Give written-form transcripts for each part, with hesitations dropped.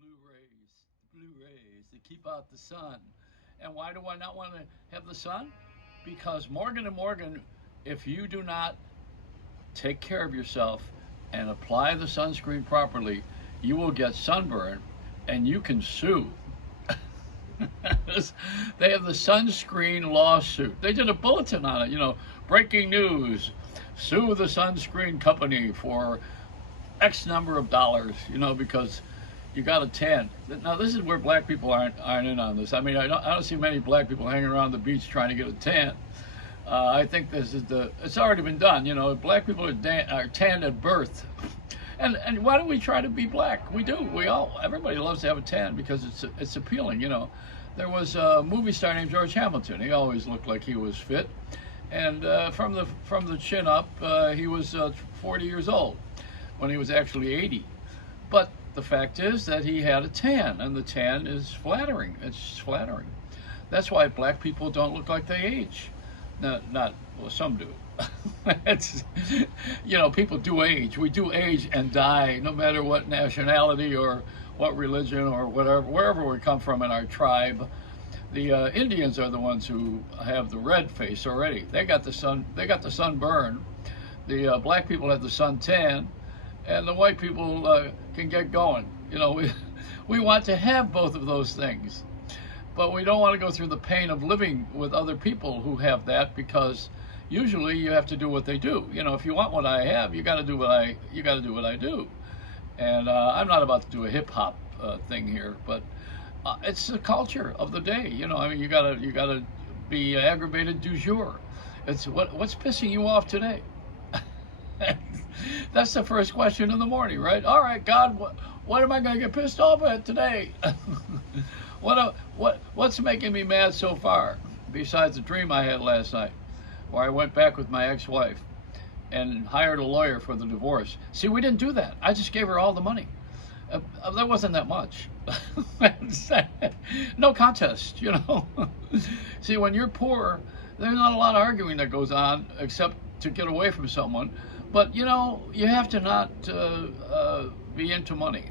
blue rays that keep out the sun. And why do I not want to have the sun? Because Morgan and Morgan, if you do not take care of yourself and apply the sunscreen properly, you will get sunburn and you can sue. They have the sunscreen lawsuit. They did a bulletin on it, breaking news, sue the sunscreen company for X number of dollars, because you got a tan. Now this is where black people aren't in on this. I mean, I don't see many black people hanging around the beach trying to get a tan. I think this is it's already been done. Black people are tanned at birth. And why don't we try to be black? We do. Everybody loves to have a tan because it's appealing. There was a movie star named George Hamilton. He always looked like he was fit, and from the chin up, he was 40 years old when he was actually 80. But the fact is that he had a tan, and the tan is flattering. It's flattering. That's why black people don't look like they age. Not well, some do. It's, people do age. We do age and die, no matter what nationality or what religion or whatever, wherever we come from in our tribe. The Indians are the ones who have the red face already. They got the sunburn. The black people have the suntan, and the white people can get going. We want to have both of those things, but we don't want to go through the pain of living with other people who have that, because usually you have to do what they do. If you want what I have, you got to do what I do. And I'm not about to do a hip hop thing here, but it's the culture of the day. I mean, you gotta be aggravated du jour. It's what's pissing you off today. That's the first question in the morning, right? All right, God, what am I going to get pissed off at today? What's making me mad so far? Besides the dream I had last night, where I went back with my ex-wife and hired a lawyer for the divorce. See, we didn't do that. I just gave her all the money. That wasn't that much. No contest. See, when you're poor, there's not a lot of arguing that goes on except to get away from someone. But you have to not be into money.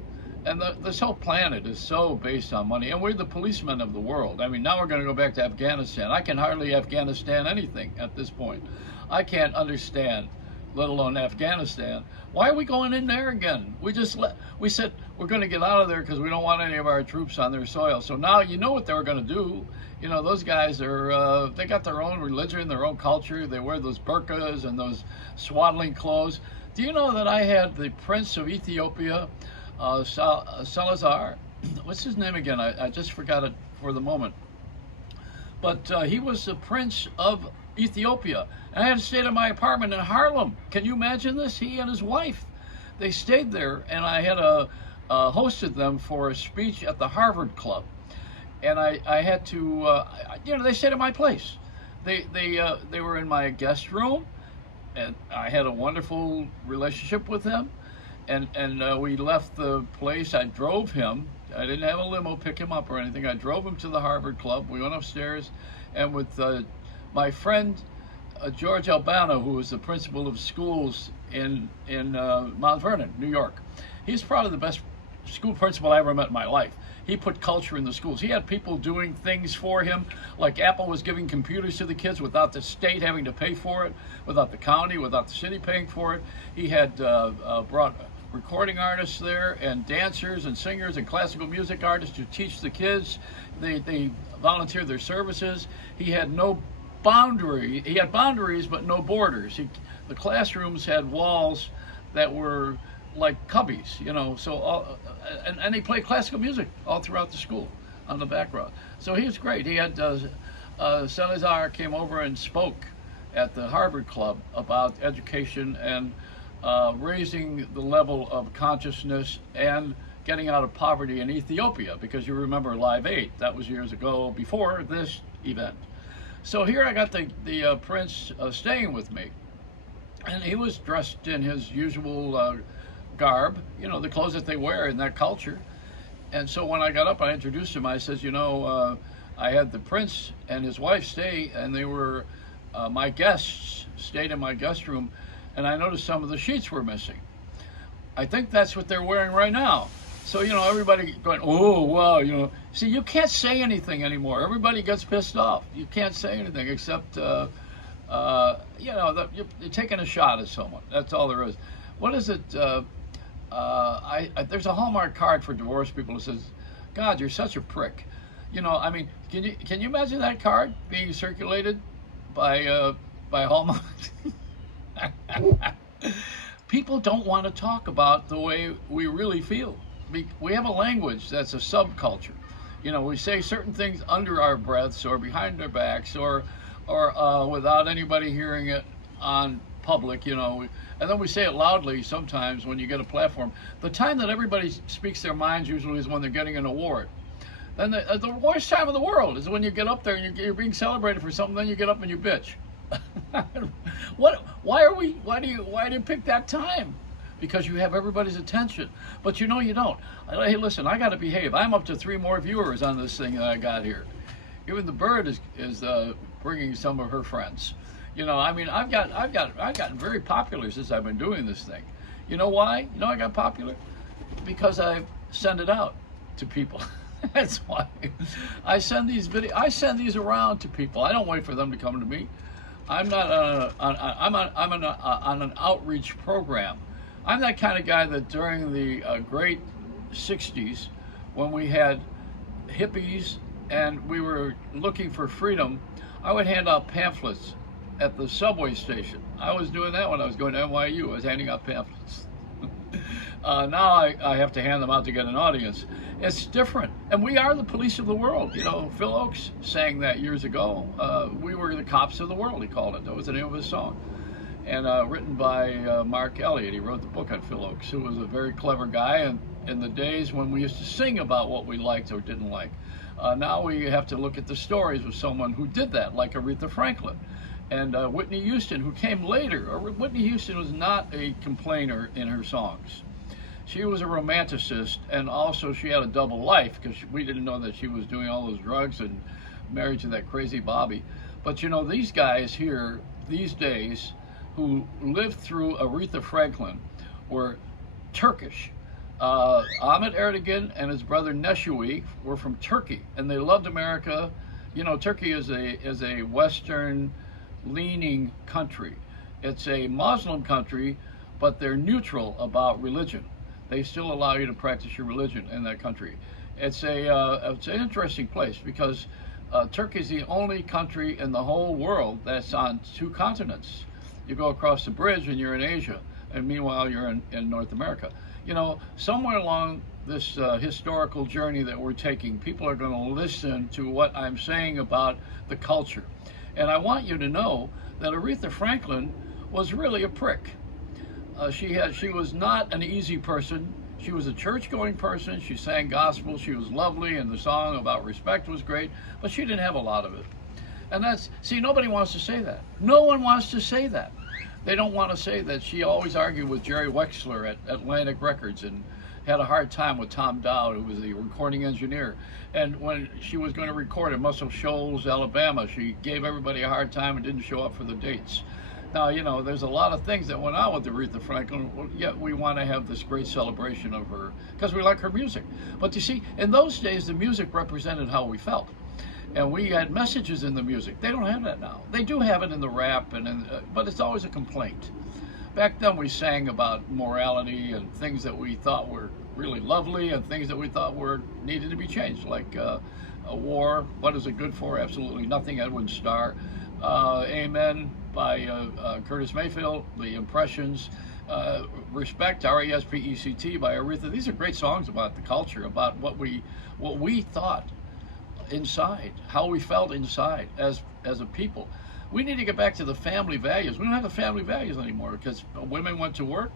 And this whole planet is so based on money. And we're the policemen of the world. I mean, now we're going to go back to Afghanistan. I can hardly Afghanistan anything at this point. I can't understand, let alone Afghanistan. Why are we going in there again? We said we're going to get out of there because we don't want any of our troops on their soil. So now you know what they were going to do. Those guys they got their own religion, their own culture. They wear those burqas and those swaddling clothes. Do you know that I had the Prince of Ethiopia, Salazar? What's his name again? I just forgot it for the moment. But he was the Prince of Ethiopia. And I had stayed in my apartment in Harlem. Can you imagine this? He and his wife. They stayed there, and I had hosted them for a speech at the Harvard Club. And I had to, they stayed at my place. They were in my guest room, and I had a wonderful relationship with them. And we left the place. I drove him. I didn't have a limo pick him up or anything. I drove him to the Harvard Club. We went upstairs, and with my friend George Albano, who was the principal of schools in Mount Vernon, New York. He's probably the best school principal I ever met in my life. He put culture in the schools. He had people doing things for him, like Apple was giving computers to the kids without the state having to pay for it, without the county, without the city paying for it. He had brought recording artists there, and dancers and singers and classical music artists to teach the kids. They volunteered their services. He had no boundary. He had boundaries but no borders. The classrooms had walls that were like cubbies, so and they played classical music all throughout the school on the background. So he was great. He had Salazar came over and spoke at the Harvard Club about education and raising the level of consciousness and getting out of poverty in Ethiopia, because you remember Live 8, that was years ago before this event. So here I got the prince staying with me, and he was dressed in his usual garb, the clothes that they wear in that culture. And so when I got up, I introduced him. I says, I had the prince and his wife stay, and they were my guests, stayed in my guest room, and I noticed some of the sheets were missing. I think that's what they're wearing right now. So, everybody going, oh, wow, See, you can't say anything anymore. Everybody gets pissed off. You can't say anything except, you're taking a shot at someone. That's all there is. What is it? There's a Hallmark card for divorced people that says, God, you're such a prick. I mean, can you imagine that card being circulated by Hallmark? People don't want to talk about the way we really feel. We have a language that's a subculture. We say certain things under our breaths or behind our backs or without anybody hearing it on public, and then we say it loudly sometimes when you get a platform. The time that everybody speaks their minds usually is when they're getting an award. Then the worst time of the world is when you get up there and you're being celebrated for something, then you get up and you bitch. Why do you pick that time? Because you have everybody's attention. But you don't. Hey, listen, I got to behave. I'm up to 3 more viewers on this thing that I got here. Even the bird is bringing some of her friends. I mean, I've gotten very popular since I've been doing this thing. You know why? I got popular? Because I send it out to people. That's why. I send these around to people. I don't wait for them to come to me. I'm not on an outreach program. I'm that kind of guy that during the great 60s, when we had hippies and we were looking for freedom, I would hand out pamphlets at the subway station. I was doing that when I was going to NYU. I was handing out pamphlets. Now I have to hand them out to get an audience. It's different. And we are the police of the world. Phil Oakes sang that years ago. We were the cops of the world, he called it. That was the name of his song. And written by Mark Elliott. He wrote the book on Phil Oakes, who was a very clever guy. And in the days when we used to sing about what we liked or didn't like, now we have to look at the stories of someone who did that, like Aretha Franklin. And Whitney Houston, who came later. Whitney Houston was not a complainer in her songs. She was a romanticist, and also she had a double life because we didn't know that she was doing all those drugs and married to that crazy Bobby. But these guys here, these days, who lived through Aretha Franklin were Turkish. Ahmet Erdogan and his brother Neshui were from Turkey, and they loved America. Turkey is a Western-leaning country. It's a Muslim country, but they're neutral about religion. They still allow you to practice your religion in that country. It's an interesting place because Turkey is the only country in the whole world that's on 2 continents. You go across the bridge and you're in Asia, and meanwhile you're in North America. Somewhere along this historical journey that we're taking, people are going to listen to what I'm saying about the culture. And I want you to know that Aretha Franklin was really a prick. She was not an easy person. She was a church-going person. She sang gospel. She was lovely, and the song about respect was great, but she didn't have a lot of it. And nobody wants to say that. No one wants to say that. They don't want to say that she always argued with Jerry Wexler at Atlantic Records and had a hard time with Tom Dowd, who was the recording engineer. And when she was going to record in Muscle Shoals, Alabama, she gave everybody a hard time and didn't show up for the dates. Now, there's a lot of things that went on with Aretha Franklin, yet we want to have this great celebration of her because we like her music. But you see, in those days, the music represented how we felt. And we had messages in the music. They don't have that now. They do have it in the rap, but it's always a complaint. Back then, we sang about morality and things that we thought were really lovely and things that we thought needed to be changed, like a war. What is it good for? Absolutely nothing. Edwin Starr. Amen by Curtis Mayfield. The Impressions. Respect, R-E-S-P-E-C-T by Aretha. These are great songs about the culture, about what we thought inside, how we felt inside as a people. We need to get back to the family values. We don't have the family values anymore because women went to work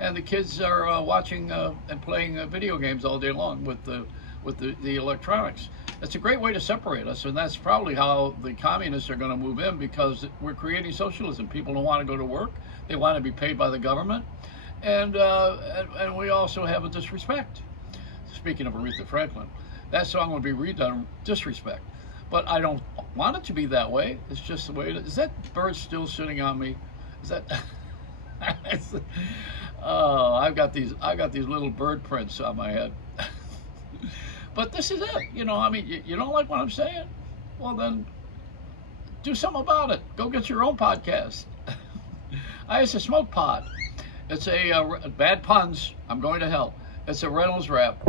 and the kids are watching and playing video games all day long with the electronics. It's a great way to separate us, and that's probably how the communists are going to move in, because we're creating socialism. People don't want to go to work. They want to be paid by the government, and we also have a disrespect. Speaking of Aretha Franklin, that song would be redone, Disrespect. But I don't want it to be that way. It's just the way it is. Is that bird still sitting on me? Is that... Oh, I got these little bird prints on my head. But this is it. I mean, you don't like what I'm saying? Well, then do something about it. Go get your own podcast. I used to smoke pot. It's a bad puns. I'm going to hell. It's a Reynolds wrap.